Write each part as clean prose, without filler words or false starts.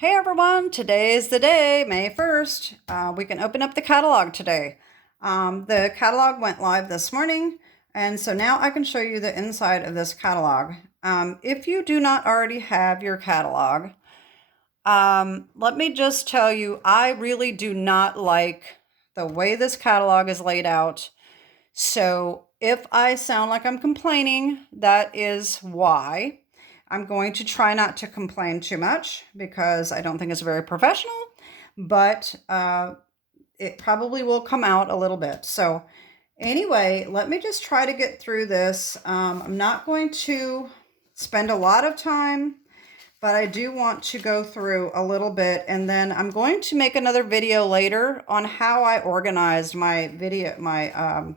Hey everyone, today is the day, May 1st. We can open up the catalog today. The catalog went live this morning, and so now I can show you the inside of this catalog. If you do not already have your catalog, let me just tell you, I really do not like the way this catalog is laid out. So if I sound like I'm complaining, that is why. I'm going to try not to complain too much because I don't think it's very professional, but it probably will come out a little bit. So anyway, let me just try to get through this. I'm not going to spend a lot of time, but I do want to go through a little bit, and then I'm going to make another video later on how I organized my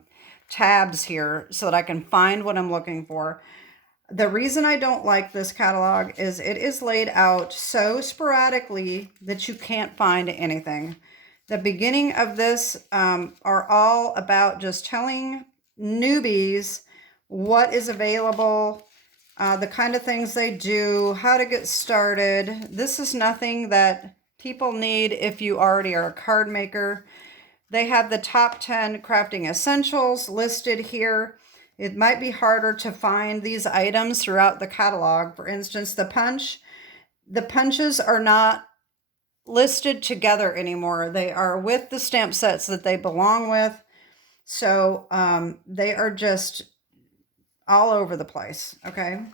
tabs here so that I can find what I'm looking for. The reason I don't like this catalog is it is laid out so sporadically that you can't find anything. The beginning of this are all about just telling newbies what is available, the kind of things they do, how to get started. This is nothing that people need if you already are a card maker. They have the top 10 crafting essentials listed here. It might be harder to find these items throughout the catalog. For instance, the punches are not listed together anymore. They are with the stamp sets that they belong with. So they are just all over the place, okay?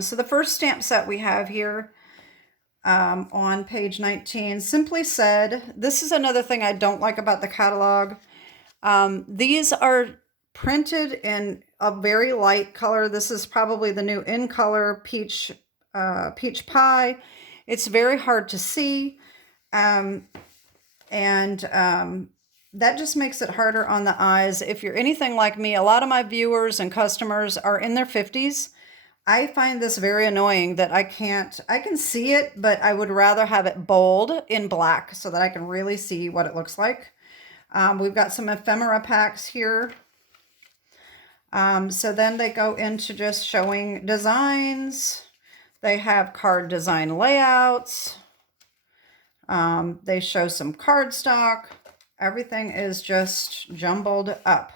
So the first stamp set we have here on page 19 simply said, this is another thing I don't like about the catalog. These are printed in a very light color. This is probably the new in color peach pie. It's very hard to see. That just makes it harder on the eyes. If you're anything like me, a lot of my viewers and customers are in their 50s. I find this very annoying that I can see it, but I would rather have it bold in black so that I can really see what it looks like. We've got some ephemera packs here. So then they go into just showing designs. They have card design layouts. They show some cardstock. Everything is just jumbled up.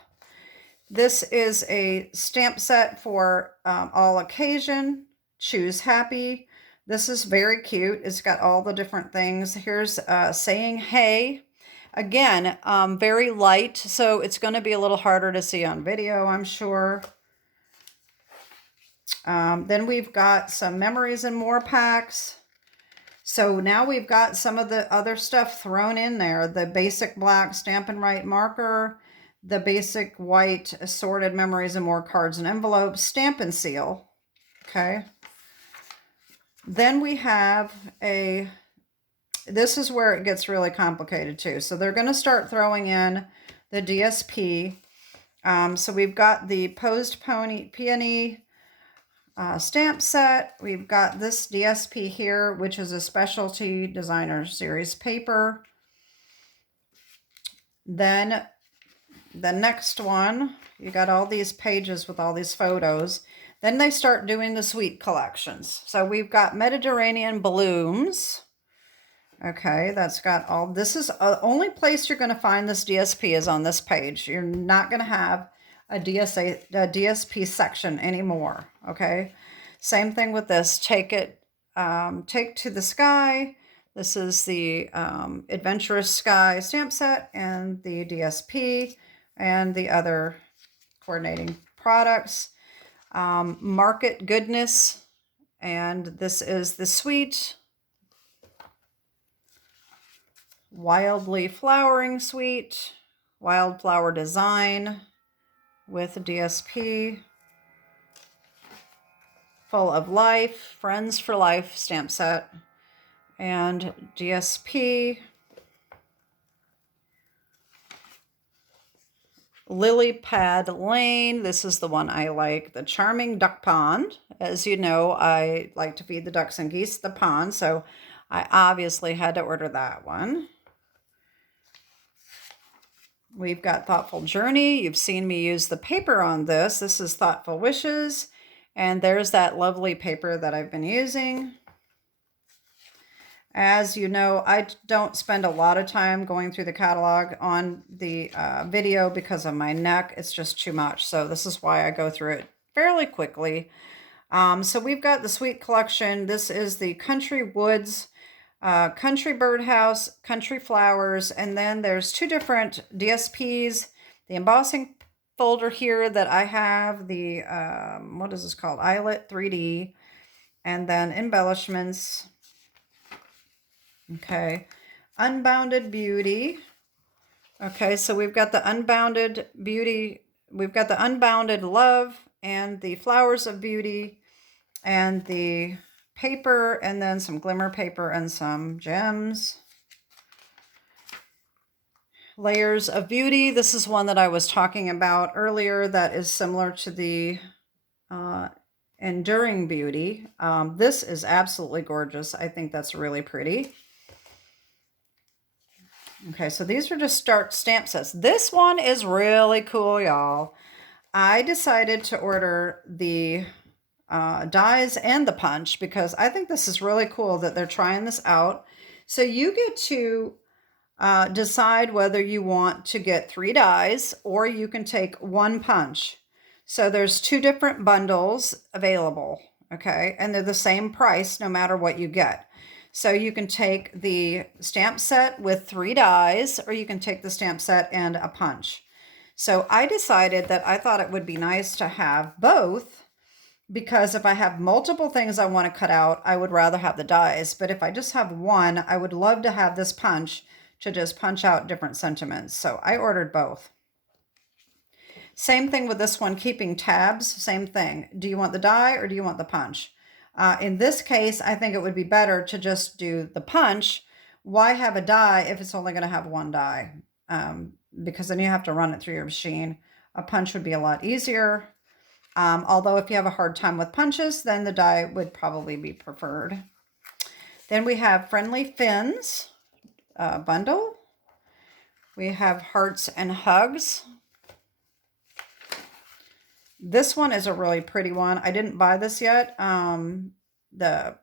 This is a stamp set for all occasion. Choose happy. This is very cute. It's got all the different things. Here's saying hey. Again, very light, so it's going to be a little harder to see on video, I'm sure. Then we've got some memories and more packs. So now we've got some of the other stuff thrown in there. The basic black Stampin' Write marker, the basic white assorted memories and more cards and envelopes, Stampin' Seal. Okay. Then we have this is where it gets really complicated too. So they're going to start throwing in the DSP. So we've got the Posed Peony stamp set. We've got this DSP here, which is a specialty designer series paper. Then the next one, you got all these pages with all these photos. Then they start doing the sweet collections. So we've got Mediterranean Blooms. Okay, that's got all, this is the only place you're going to find this DSP is on this page. You're not going to have a DSP section anymore, okay? Same thing with this, Take to the Sky. This is the Adventurous Sky stamp set and the DSP and the other coordinating products. Market Goodness, and this is the Sweet Wildly Flowering Suite, Wildflower Design with DSP, Full of Life, Friends for Life stamp set, and DSP, Lily Pad Lane. This is the one I like, the Charming Duck Pond. As you know, I like to feed the ducks and geese at the pond, so I obviously had to order that one. We've got Thoughtful Journey. You've seen me use the paper on this. This is Thoughtful Wishes. And there's that lovely paper that I've been using. As you know, I don't spend a lot of time going through the catalog on the video because of my neck. It's just too much. So this is why I go through it fairly quickly. So we've got the Sweet Collection. This is the Country Woods, Country Birdhouse, Country Flowers, and then there's two different DSPs. The embossing folder here that I have, the, what is this called? Eyelet 3D, and then embellishments. Okay, Unbounded Beauty. Okay, so we've got the Unbounded Beauty, we've got the Unbounded Love, and the Flowers of Beauty, and the paper, and then some glimmer paper and some gems. Layers of Beauty. This is one that I was talking about earlier that is similar to the Enduring Beauty. This is absolutely gorgeous. I think that's really pretty. Okay, so these are just start stamp sets. This one is really cool, y'all. I decided to order the dies and the punch because I think this is really cool that they're trying this out. So you get to decide whether you want to get 3 dies or you can take 1 punch. So there's 2 different bundles available, okay? And they're the same price no matter what you get. So you can take the stamp set with 3 dies or you can take the stamp set and a punch. So I decided that I thought it would be nice to have both because if I have multiple things I want to cut out, I would rather have the dies. But if I just have one, I would love to have this punch to just punch out different sentiments. So I ordered both. Same thing with this one, keeping tabs, same thing. Do you want the die or do you want the punch? In this case, I think it would be better to just do the punch. Why have a die if it's only going to have 1 die? Because then you have to run it through your machine. A punch would be a lot easier. Although if you have a hard time with punches, then the die would probably be preferred. Then we have Friendly Fins bundle. We have Hearts and Hugs. This one is a really pretty one. I didn't buy this yet. The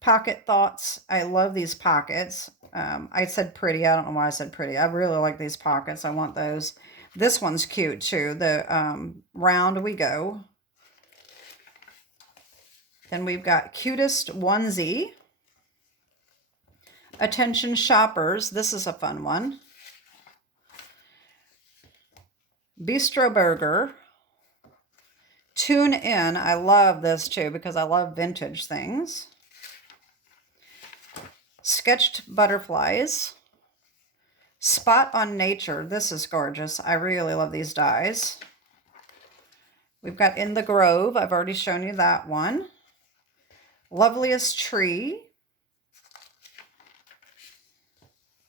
Pocket Thoughts. I love these pockets. I said pretty. I don't know why I said pretty. I really like these pockets. I want those. This one's cute too. The Round We Go. Then we've got Cutest Onesie. Attention Shoppers. This is a fun one. Bistro Burger. Tune In. I love this too because I love vintage things. Sketched Butterflies. Spot on Nature. This is gorgeous. I really love these dies. We've got In the Grove. I've already shown you that one. Loveliest Tree.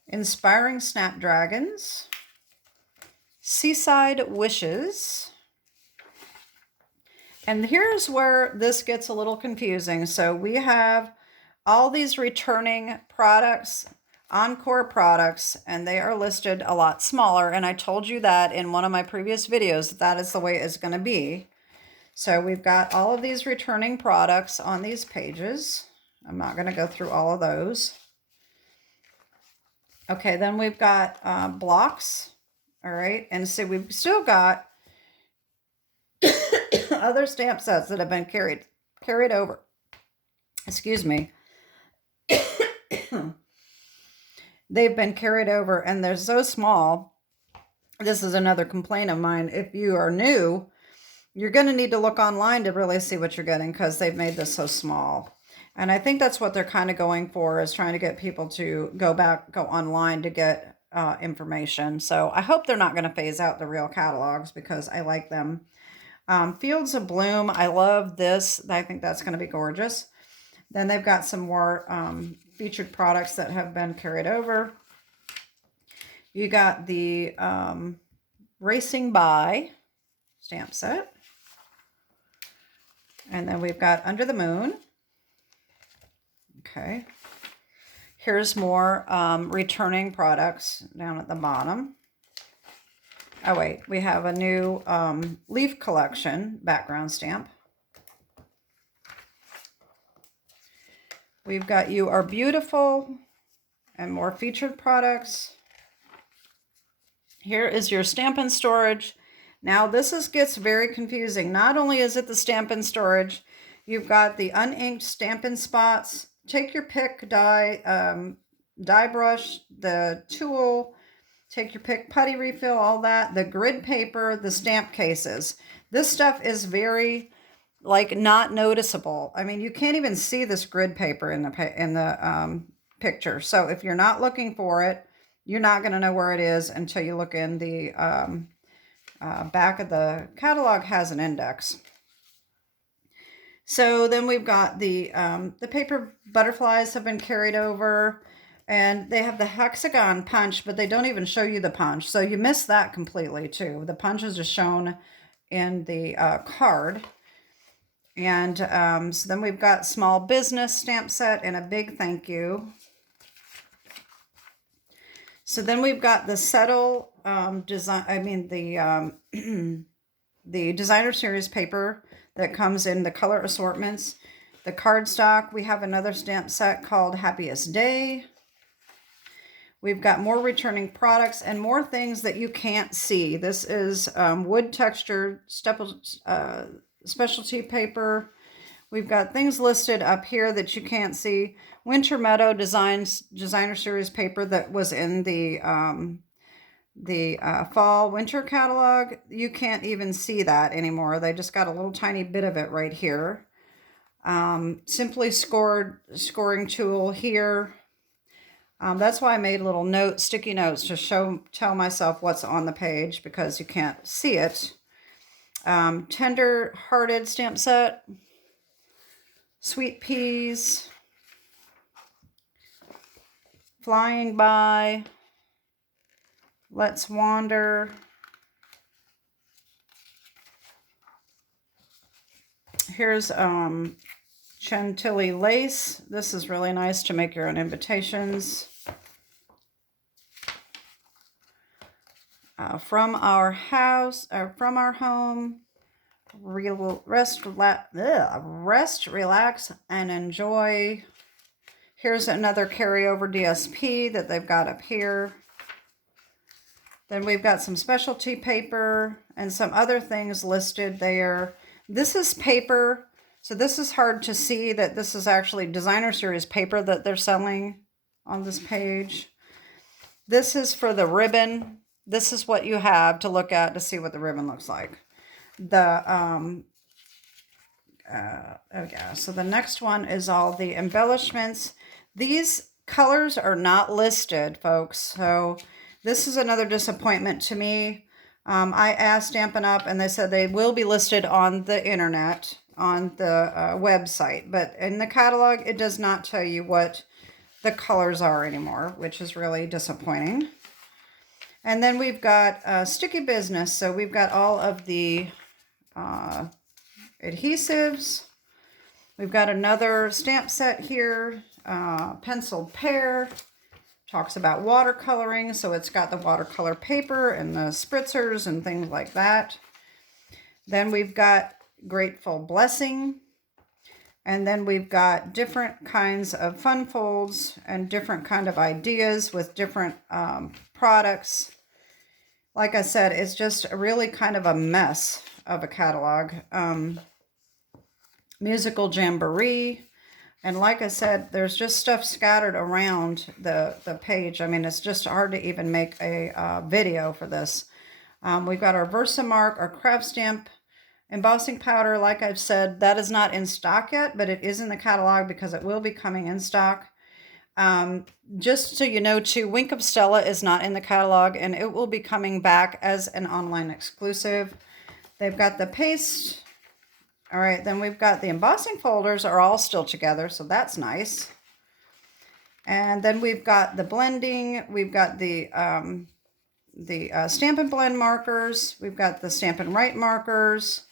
Inspiring Snapdragons. Seaside Wishes. And here's where this gets a little confusing. So we have all these returning products, Encore products, and they are listed a lot smaller. And I told you that in one of my previous videos, that is the way it's going to be. So we've got all of these returning products on these pages. I'm not going to go through all of those. Okay, then we've got blocks. All right, and so we've still got other stamp sets that have been carried over. Excuse me. They've been carried over and they're so small. This is another complaint of mine. If you are new, you're going to need to look online to really see what you're getting because they've made this so small. And I think that's what they're kind of going for, is trying to get people to go online to get information. So I hope they're not going to phase out the real catalogs because I like them. Fields of Bloom. I love this. I think that's going to be gorgeous. Then they've got some more featured products that have been carried over. You got the Racing By stamp set. And then we've got Under the Moon. Okay. Here's more returning products down at the bottom. Oh, wait. We have a new Leaf Collection background stamp. We've got You Are Beautiful and more featured products. Here is your Stampin' Storage. Now gets very confusing. Not only is it the Stampin' Storage, you've got the uninked Stampin' Spots. Take your pick die brush, the tool, take your pick putty refill, all that, the grid paper, the stamp cases. This stuff is very like not noticeable. I mean, you can't even see this grid paper in the picture. So if you're not looking for it, you're not going to know where it is until you look in the back of the catalog. Has an index. So then we've got the paper butterflies have been carried over, and they have the hexagon punch, but they don't even show you the punch. So you miss that completely too. The punch is just shown in the card. And so then we've got small business stamp set and a big thank you. So then we've got the Settle design, the designer series paper that comes in the color assortments. The cardstock, we have another stamp set called Happiest Day. We've got more returning products and more things that you can't see. This is wood texture specialty paper. We've got things listed up here that you can't see. Winter Meadow designer series paper that was in the fall winter catalog. You can't even see that anymore. They just got a little tiny bit of it right here. Simply scored scoring tool here. That's why I made little sticky notes to tell myself what's on the page, because you can't see it. Tender Hearted stamp set. Sweet Peas. Flying By. Let's Wander. Here's Chantilly Lace. This is really nice to make your own invitations. From Our House, or From Our Home. Rest, relax, and enjoy. Here's another carryover DSP that they've got up here. Then we've got some specialty paper and some other things listed there. This is paper, so this is hard to see that this is actually designer series paper that they're selling on this page. This is for the ribbon. This is what you have to look at to see what the ribbon looks like. So the next one is all the embellishments. These colors are not listed, folks. So this is another disappointment to me. I asked Stampin' Up, and they said they will be listed on the internet, on the website. But in the catalog, it does not tell you what the colors are anymore, which is really disappointing. And then we've got Sticky Business. So we've got all of the adhesives. We've got another stamp set here, Penciled Pear. Talks about watercoloring, so it's got the watercolor paper and the spritzers and things like that. Then we've got Grateful Blessing. And then we've got different kinds of fun folds and different kind of ideas with different products. Like I said, it's just really kind of a mess of a catalog. Musical Jamboree. And like I said, there's just stuff scattered around the page. I mean, it's just hard to even make a video for this. We've got our Versamark, our craft stamp embossing powder. Like I've said, that is not in stock yet, but it is in the catalog because it will be coming in stock. Just so you know, too, Wink of Stella is not in the catalog, and it will be coming back as an online exclusive. They've got the paste. All right, then we've got the embossing folders are all still together, so that's nice. And then we've got the blending. We've got the Stampin' Blend markers. We've got the Stampin' Write markers.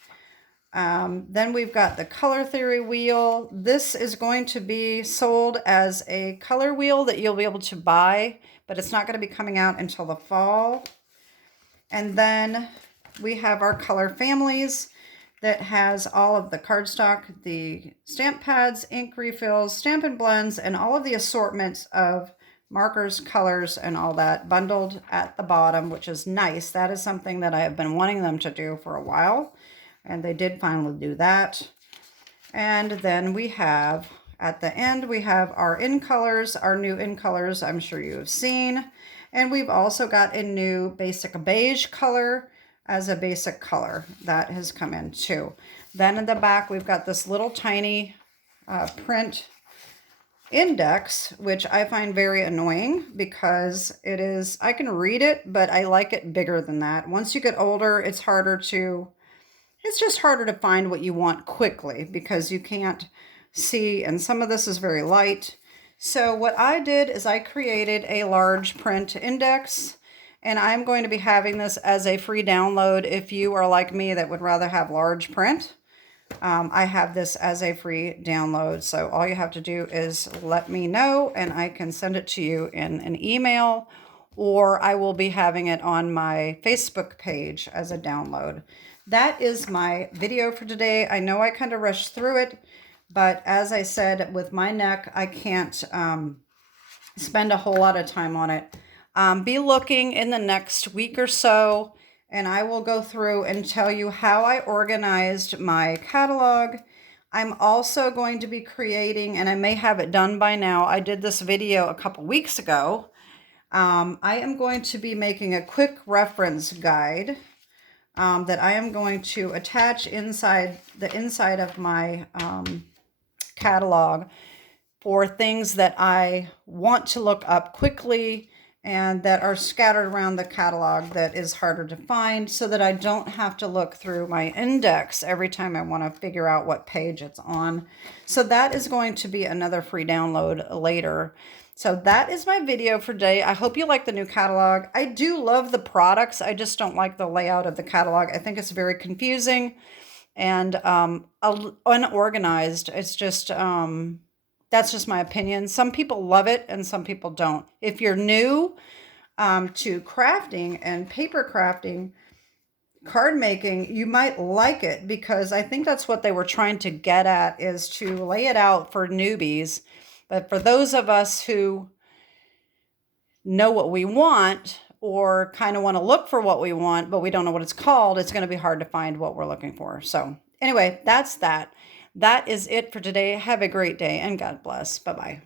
Then we've got the Color Theory wheel. This is going to be sold as a color wheel that you'll be able to buy, but it's not going to be coming out until the fall. And then we have our color families. that has all of the cardstock, the stamp pads, ink refills, Stampin' Blends, and all of the assortments of markers, colors, and all that bundled at the bottom, which is nice. That is something that I have been wanting them to do for a while, and they did finally do that. And then we have, at the end, we have our in colors, our new in colors I'm sure you have seen. And we've also got a new basic beige color as a basic color that has come in too. Then in the back, we've got this little tiny print index, which I find very annoying because it is, I can read it, but I like it bigger than that. Once you get older, it's just harder to find what you want quickly because you can't see, and some of this is very light. So what I did is I created a large print index, and I'm going to be having this as a free download if you are like me that would rather have large print. I have this as a free download, so all you have to do is let me know and I can send it to you in an email, or I will be having it on my Facebook page as a download. That is my video for today. I know I kind of rushed through it, but as I said, with my neck, I can't spend a whole lot of time on it. Be looking in the next week or so, and I will go through and tell you how I organized my catalog. I'm also going to be creating, and I may have it done by now, I did this video a couple weeks ago. I am going to be making a quick reference guide that I am going to attach inside the inside of my catalog for things that I want to look up quickly and that are scattered around the catalog that is harder to find, so that I don't have to look through my index every time I want to figure out what page it's on. So that is going to be another free download later. So that is my video for today. I hope you like the new catalog. I do love the products. I just don't like the layout of the catalog. I think it's very confusing and unorganized. It's just, that's just my opinion. Some people love it and some people don't. If you're new to crafting and paper crafting, card making, you might like it because I think that's what they were trying to get at, is to lay it out for newbies. But for those of us who know what we want or kind of want to look for what we want, but we don't know what it's called, it's going to be hard to find what we're looking for. So anyway, that's that. That is it for today. Have a great day and God bless. Bye-bye.